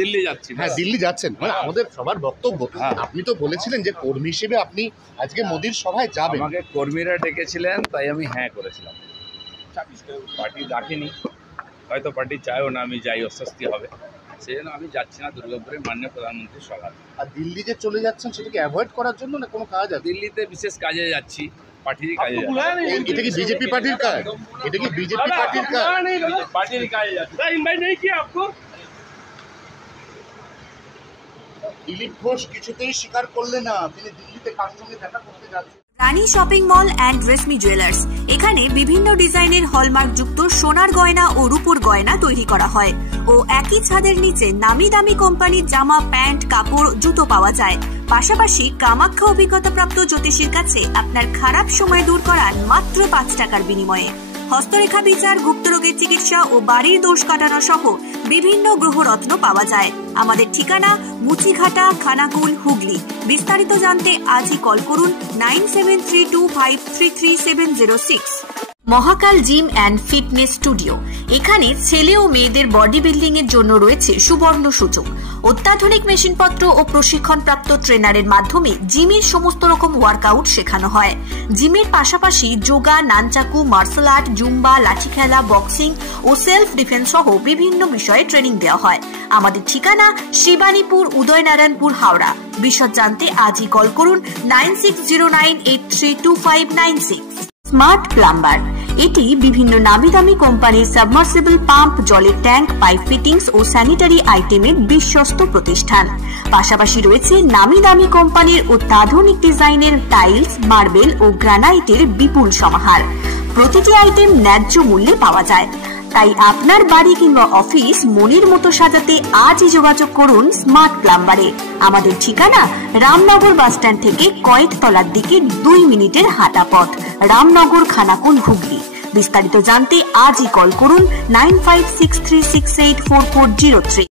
দিল্লি যাচ্ছি। হ্যাঁ, দিল্লি যাচ্ছেন, মানে আমাদের সবার বক্তব্য আপনি তো বলেছিলেন যে কর্মী হিসেবে আপনি আজকে মোদির সভায় যাবেন। আমাকে কর্মীরা ডেকেছিলেন, তাই আমি হ্যাঁ করেছিলাম। পার্টি ডাকেনি, হয়তো পার্টি চায়ও না আমি যাই, অস্বস্তি হবে, সেই জন্য আমি যাচ্ছি না দুর্গাপুরে মাননীয় প্রধানমন্ত্রীর সভা। আর দিল্লি যে চলে যাচ্ছেন সেটাকে অ্যাভয়েড করার জন্য না কোনো কাজ আছে? দিল্লিতে বিশেষ কাজে যাচ্ছি, পার্টির কাজে। এটা কি বিজেপি পার্টির কাজ? এটা কি বিজেপি পার্টির কাজ? পার্টির কাজে যাচ্ছি। দিলীপ ঘোষ কিছুতেই স্বীকার করলেন না তিনি দিল্লিতে কার সঙ্গে দেখা করতে যাচ্ছেন। Rani shopping mall and Reshmi jewellers, এখানে বিভিন্ন ডিজাইনের হলমার্ক যুক্ত সোনার গয়না ও রূপোর গয়না তৈরি করা হয় ও একই ছাদের নিচে নামি দামি কোম্পানির জামা, প্যান্ট, কাপড়, জুতো পাওয়া যায়। পাশাপাশি কামাখ্যা অভিজ্ঞতাপ্রাপ্ত জ্যোতিষীর কাছে আপনার খারাপ সময় দূর করান মাত্র 5 টাকার বিনিময়ে। হস্তরেখা বিচার, গুপ্তরোগের চিকিৎসা ও বাড়ির দোষ কাটানো সহ বিভিন্ন গ্রহরত্ন পাওয়া যায়। আমাদের ঠিকানা মুচিঘাটা, খানাকুল, হুগলি। বিস্তারিত জানতে আজই কল করুন 9732533706। মহাকাল জিম অ্যান্ড ফিটনেস স্টুডিও, এখানে ছেলে ও মেয়েদের বডি বিল্ডিং এর জন্য রয়েছে সুবর্ণ সুযোগ। অত্যাধুনিক মেশিনপত্র ও প্রশিক্ষণপ্রাপ্ত ট্রেনারের মাধ্যমে জিমের সমস্ত রকম ওয়ার্কআউট শেখানো হয়। জিমের পাশাপাশি yoga, nunchaku, martial art, zumba, লাঠি খেলা, বক্সিং ও সেলফ ডিফেন্স সহ বিভিন্ন বিষয়ে ট্রেনিং দেওয়া হয়। আমাদের ঠিকানা শিবানীপুর, উদয়নারায়ণপুর, হাওড়া। বিশদ জানতে আজই কল করুন 9609832596। স্মার্ট প্লাম্বার, এটি বিভিন্ন নামি দামি কোম্পানির সাবমার্সিবল পাম্প, জলের ট্যাঙ্ক, পাইপ ফিটিংস ও স্যানিটারি আইটেমের বিশ্বস্ত প্রতিষ্ঠান। পাশাপাশি রয়েছে নামি দামি কোম্পানির অত্যাধুনিক ডিজাইনের টাইলস, মার্বেল ও গ্রানাইটের বিপুল সমাহার। প্রতিটি আইটেম ন্যায্য মূল্যে পাওয়া যায়, তাই আপনার বাড়ি কিংবা অফিস মনের মতো সাজাতে আজই যোগাযোগ করুন স্মার্ট প্লাম্বারে। আমাদের ঠিকানা রামনগর বাসস্ট্যান্ড থেকে কয়েকতলার দিকে 2 মিনিটের হাঁটা পথ, রামনগর, খানাকুল, হুগলি। বিস্তারিত জানতে আজই কল করুন 9563684403।